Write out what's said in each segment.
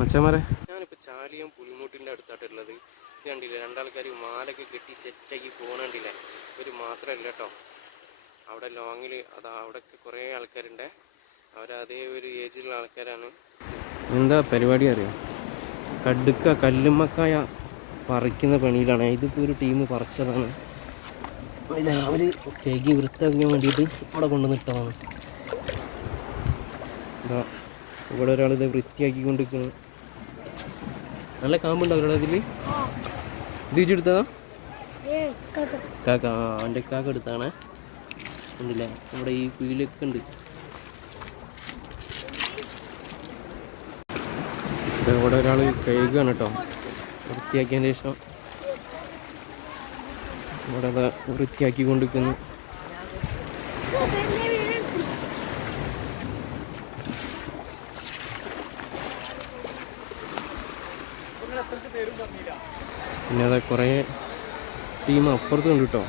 മച്ചന്മാരെ ഞാനിപ്പോൾ ചാലിയം പുലിമുട്ടിൻ്റെ അടുത്തായിട്ടുള്ളത്. ഇത് കണ്ടില്ലേ, രണ്ടാൾക്കാർ മാലൊക്കെ കെട്ടി സെറ്റാക്കി പോകണുണ്ടില്ലേ. ഒരു മാത്രമല്ല കേട്ടോ, അവിടെ ലോങ്ങിൽ അതാ അവിടെയൊക്കെ കുറേ ആൾക്കാരുണ്ട്. അവരതേ ഒരു ഏജിലുള്ള ആൾക്കാരാണ്. എന്താ പരിപാടി അറിയാം, കല്ലുമ്മക്കായ പറിക്കുന്ന പണിയിലാണ്. ഇതിപ്പോൾ ഒരു ടീം പറിച്ചതാണ്. അവർ കേക്ക് വൃത്തിയാക്കാൻ വേണ്ടിയിട്ട് അവിടെ കൊണ്ടുവന്നിട്ടതാണ്. എന്താ ഇവിടെ ഒരാളിത് വൃത്തിയാക്കി കൊണ്ടിരിക്കുന്നു. നല്ല കാമ്പുണ്ടാവും അവിടെ. ഇതിൽ തിരിച്ചെടുത്തതാ കാക്ക, എൻ്റെ കാക്ക എടുത്താണ്. ഉണ്ടല്ലേ, നമ്മുടെ ഈ പീലൊക്കെ ഉണ്ട്. ഇവിടെ ഒരാൾ കഴുകുകയാണ് കേട്ടോ, വൃത്തിയാക്കിയതിന് ശേഷം. ഇവിടെ അത് വൃത്തിയാക്കി കൊണ്ടിരിക്കുന്നു. പിന്നെ അത് കുറേ ടീം അപ്പുറത്തും ഉണ്ട് കേട്ടോ.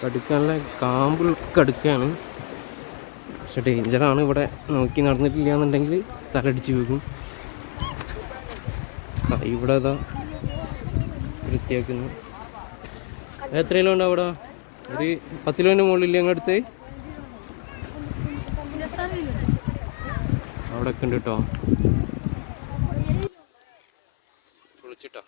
കടുക്കാനുള്ള കാമ്പൊക്കെ അടുക്കുകയാണ്. പക്ഷെ ഡേഞ്ചറാണ്. ഇവിടെ നോക്കി നടന്നിട്ടില്ല എന്നുണ്ടെങ്കിൽ തലടിച്ച് വീകും. ഇവിടെ അതാ വൃത്തിയാക്കുന്നു. എത്ര കിലോ ഉണ്ട് അവിടെ? ഒരു 10 കിലോൻ്റെ മുകളിലില്ലേ അങ്ങടുത്ത്? അവിടെ ഒക്കെ ഉണ്ട് കേട്ടോ. കുളിച്ചിട്ടോ.